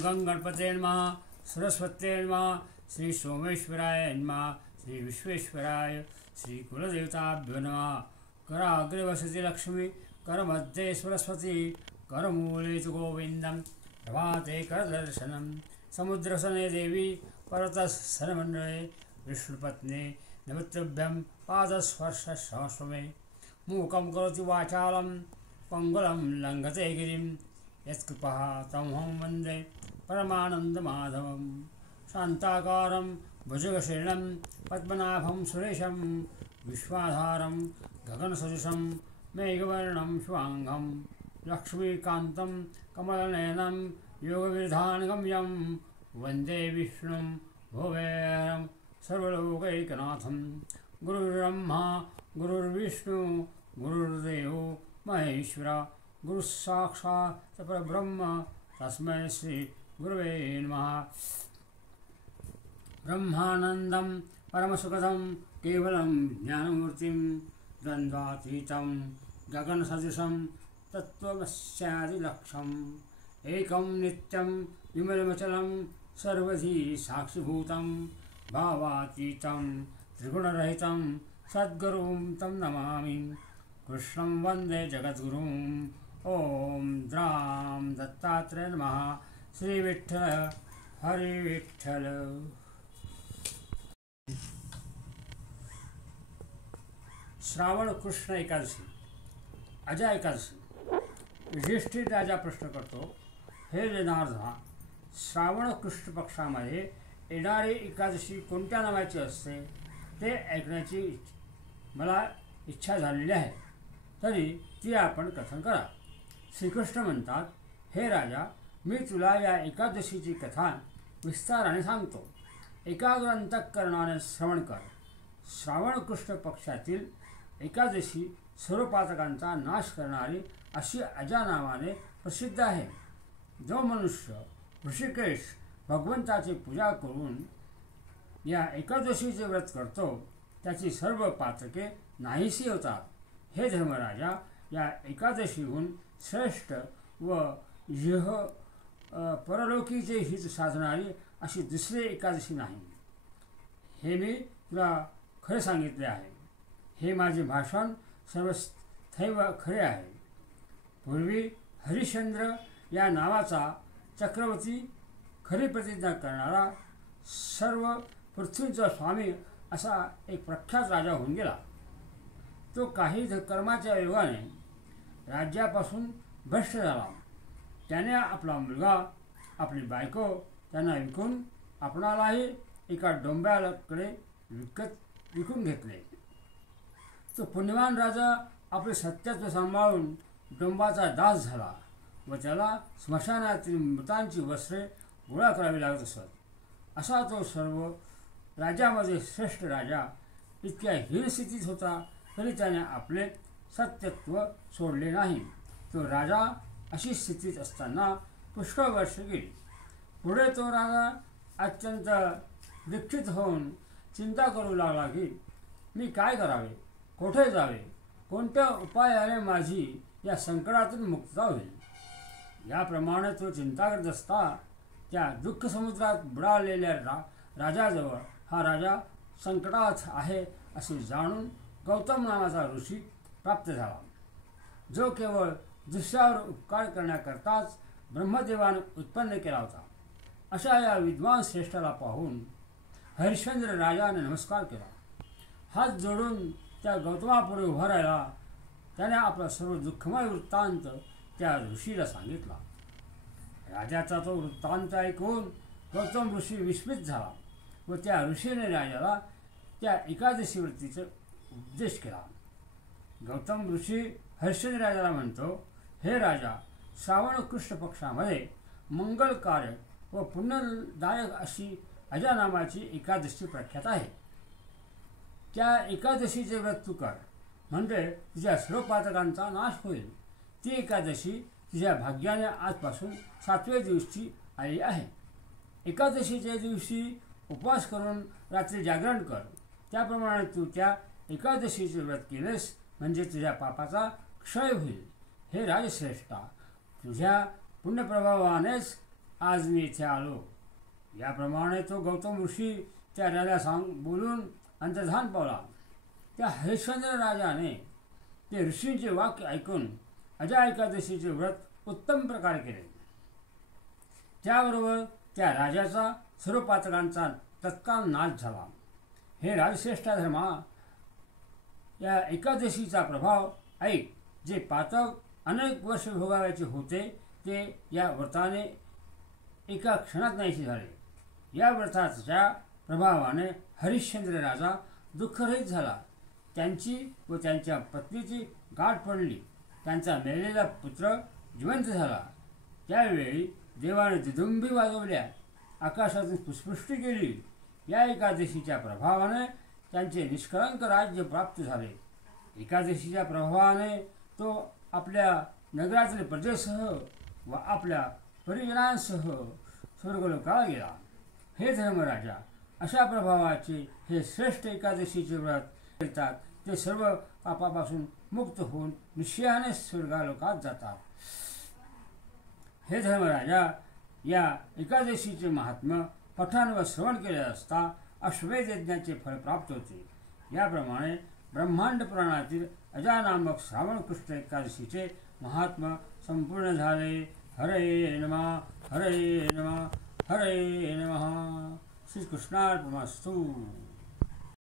गं गणपते नमः, सरस्वत्यै नमः, श्री सोमेश्वराय नमः, श्री विश्वेश्वराय, श्री कुलदेवताभ्यो नमः। कराग्रे वसति लक्ष्मी, करमध्ये सरस्वती, करमूले च गोविन्दं, प्रभाते करदर्शनं। समुद्रसने देवी, पर्वतस्थलमण्डले, विष्णुपत्नी नमस्तुभ्यं, पादस्पर्शसहस्रमे। मूकं करोति वाचालं, पङ्गुलं लङ्घते गिरिं, यत्कृपः तमहं वन्दे परमानन्दमाधवं। शान्ताकारं भुजगशयनं पद्मनाभं सुरेशं, विश्वाधारं गगनसदृशं मेघवर्णं शुभाङ्गं, लक्ष्मीकान्तं कमलनयनं योगविधानगम्यं, वन्दे विष्णुं भुवनं सर्वलोकैकनाथं। गुरुर्ब्रह्मा गुरुर्विष्णु गुरुर्देवो महेश्वरा, गुरुस्साक्षात् परब्रह्म तस्मै श्री गुरवे नमः। ब्रह्मानन्दं परमसुखदं केवलं ज्ञानमूर्तिं, द्वन्द्वातीतं गगनसदृशं तत्त्वमस्यादिलक्ष्यम्। एकं नित्यं विमलमचलं सर्वधी साक्षिभूतं, भावातीतं त्रिगुणरहितं सद्गुरुं तं नमामि। कृष्णं वन्दे जगद्गुरुं। ॐ द्रां दत्तात्रेय नमः। श्री विठ्ठल हरि विठ्ठल। श्रावण कृष्ण एकादशी, अजा एकादशी। युधिष्ठिर राजा प्रश्न करतो, हे जनार्दना, श्रावण कृष्ण पक्षामध्ये येणारी एकादशी कोणत्या नावाची असते ते ऐकण्याची मला इच्छा झालेली आहे, तरी ती आपण कथन करा। श्रीकृष्ण म्हणतात, हे राजा, मी तुला या एकादशीची कथा विस्ताराने सांगतो। एकाग्र अंतःकरणाने श्रवण कर। श्रावण कृष्ण पक्षातील एकादशी सर्व पातकांचा नाश करणारी अशी अजा नावाने प्रसिद्ध आहे। जो मनुष्य ऋषिकेश भगवंताची पूजा करून या एकादशीचे व्रत करतो त्याची सर्व पातके नाहीशी होतात। हे धर्मराजा, या एकादशीहून श्रेष्ठ व इह परलोकीचे हित साधणारी अशी दुसरी एकादशी नाही, हे मी तुला खरे सांगितले आहे। हे माझे भाषण सर्वथैव खरे आहे। पूर्वी हरिश्चंद्र या नावाचा चक्रवर्ती खरी प्रतिज्ञा करणारा सर्व पृथ्वीचा स्वामी असा एक प्रख्यात राजा होऊन गेला। तो काही कर्माच्या योगाने राज्यापासून भ्रष्ट झाला। त्याने आपला मुलगा, आपली बायको त्यांना विकून आपणालाही एका डोंब्याकडे विकून घेतले। तो पुण्यवान राजा आपले सत्यत्व सांभाळून डोंबाचा दास झाला व त्याला स्मशानातील मृतांची वस्त्रे गोळा करावी लागत असत। असा तो सर्व राज्यामध्ये श्रेष्ठ राजा इतक्या हीन स्थितीत होता, तरी त्याने आपले सत्यत्व सोडले नाही। तो राजा अशी स्थितीत असताना पुष्कळ वर्ष गेली। पुढे तो राजा अत्यंत दीक्षित होऊन चिंता करू लागला की मी काय करावे, कोठे जावे, कोणत्या उपायाने माझी या संकटातून मुक्तता होईल। याप्रमाणे तो चिंता करत असता त्या दुःख समुद्रात बुडालेल्या राजाजवळ हा राजा संकटात आहे असे जाणून गौतम नावाचा ऋषी प्राप्त झाला, जो केवळ दुसऱ्यावर उपकार करण्याकरताच ब्रह्मदेवाने उत्पन्न केला होता। अशा या विद्वान श्रेष्ठाला पाहून हरिश्चंद्र राजाने नमस्कार केला। हात जोडून त्या गौतमापुढे उभा राहिला। त्याने आपला सर्व दुःखमय वृत्तांत त्या ऋषीला सांगितला। राजाचा तो वृत्तांत ऐकून गौतम ऋषी विस्मित झाला व त्या ऋषीने राजाला त्या एकादशी व्रतीचा उपदेश केला। गौतम ऋषी हरिश्चंद्र राजाला म्हणतो, हे राजा, श्रावण कृष्ण पक्षामध्ये मंगलकारक व पुण्यदायक अशी अजा नावाची एकादशी प्रख्यात आहे। त्या एकादशीचे व्रत तू कर, म्हणजे तुझ्या सर्व पातकांचा नाश होईल। ती एकादशी तुझ्या भाग्याने आजपासून 7व्या दिवशी आली आहे। एकादशीच्या दिवशी उपवास करून रात्री जागरण कर। त्याप्रमाणे तू त्या एकादशीचे व्रत केलेस म्हणजे तुझ्या पापाचा क्षय होईल। हे राजश्रेष्ठा, तुझ्या पुण्यप्रभावानेच आज मी येथे आलो. याप्रमाणे तो गौतम ऋषी त्या राजाला बोलून अंतर्धान पावला. त्या हरिश्चंद्र राजाने ते ऋषींचे वाक्य ऐकून अजा एकादशीचे व्रत उत्तम प्रकारे केले. त्याबरोबर त्या राजाचा सर्व पातकांचा तत्काळ नाश झाला. हे राजश्रेष्ठा धर्मा, या एकादशीचा प्रभाव ऐक. जे पातक अनेक वर्ष भोगावायचे होते ते या व्रताने एका क्षणात नाहीसे झाले. या व्रताच्या प्रभावाने हरिश्चंद्र राजा दुःखरहित झाला. त्यांची व त्यांच्या पत्नीची गाठ पडली. त्यांचा मेलेला पुत्र जिवंत झाला. त्यावेळी देवाने दुदुंबी वाजवल्या, आकाशातून पुष्पवृष्टी केली. या एकादशीच्या प्रभावाने त्यांचे निष्कलंक राज्य प्राप्त झाले. एकादशीच्या प्रभावाने तो आपल्या नगरातील प्रजेसह व आपल्या परिजनांसह स्वर्गलोकाला गेला. हे धर्मराजा, अशा प्रभावाचे हे श्रेष्ठ एकादशीचे व्रत करतात ते सर्व पापापासून मुक्त होऊन निश्चयाने स्वर्गलोकात जातात. हे धर्मराजा, या एकादशीचे महात्म्य पठण व श्रवण केले असता अश्वमेध यज्ञाचे फळ प्राप्त होते. याप्रमाणे ब्रह्मांड पुराणातील अजा नामक श्रावण कृष्ण एकादशीचे महात्म्य संपूर्ण झाले. हरे नमः, हरे नमः, हरे नमः. श्रीकृष्णार्पणमस्तु.